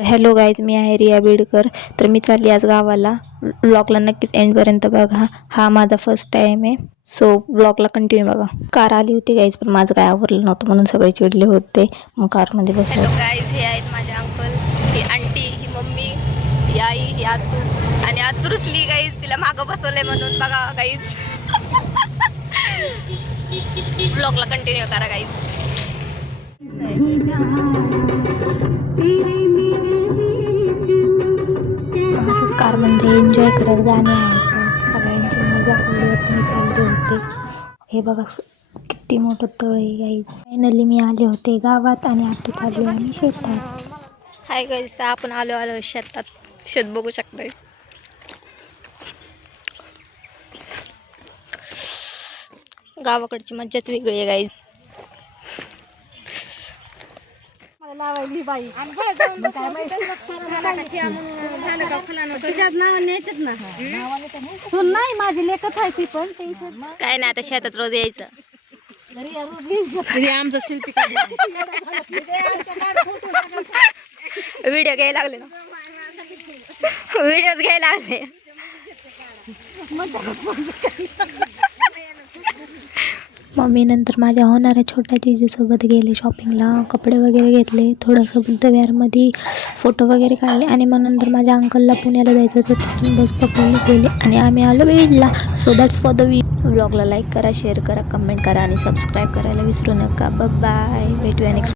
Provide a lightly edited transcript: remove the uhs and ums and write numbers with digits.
Hello guys, मी आहे रिया बेडकर. तर मी चालली आज गावाला. व्लॉगला नक्कीच एंडपर्यंत बघा. हा माझा फर्स्ट टाईम आहे, सो व्लॉगला कंटिन्यू बघा. कार आली होती गाईज, पण माझं काय आवरलं नव्हतं म्हणून सगळे चिडले होते. मग कारमध्ये बसले. हॅलो गाईज, हे आहेत माझे अंकल, ही आंटी, ही मम्मी, ही आई, ही आतू. आणि आतू रुसली गाईज, तिला मागं बसवलंय म्हणून. बघा गाईज, व्लॉगला कंटिन्यू करा गाईज. असंच कारमध्ये एन्जॉय करत गाणे ऐकत सगळ्यांची मजा उडवत मी चालले होते. हे बघा किती मोठं तळ आहे गाईज. फायनली मी आले होते गावात आणि आता चालू आहे मी शेतात. हाय गाईज, तर आपण आलो शेतात. शेत बघू शकताय. गावाकडची मज्जाच वेगळी आहे गाईज. लावायली बाई सुन नाही माझी लेखच आहे ती पण काय नाही, आता शेतात रोज यायचं. आमचा शिल्पी व्हिडिओ घ्यायला लागले ना, व्हिडिओज घ्यायला लागले. मम्मी नंतर माझ्या होणाऱ्या छोट्या जीजूसोबत गेले शॉपिंगला. कपडे वगैरे घेतले, थोडंसं बुद्धविहारमध्ये फोटो वगैरे काढले आणि मग नंतर माझ्या अंकलला पुण्याला जायचं होतं. तिथून बस पकडून गेले आणि आम्ही आलो बीडला. सो दॅट्स फॉर द व्लॉगला लाईक करा, शेअर करा, कमेंट करा आणि सबस्क्राईब करायला विसरू नका. बाय, भेटूया नेक्स्ट.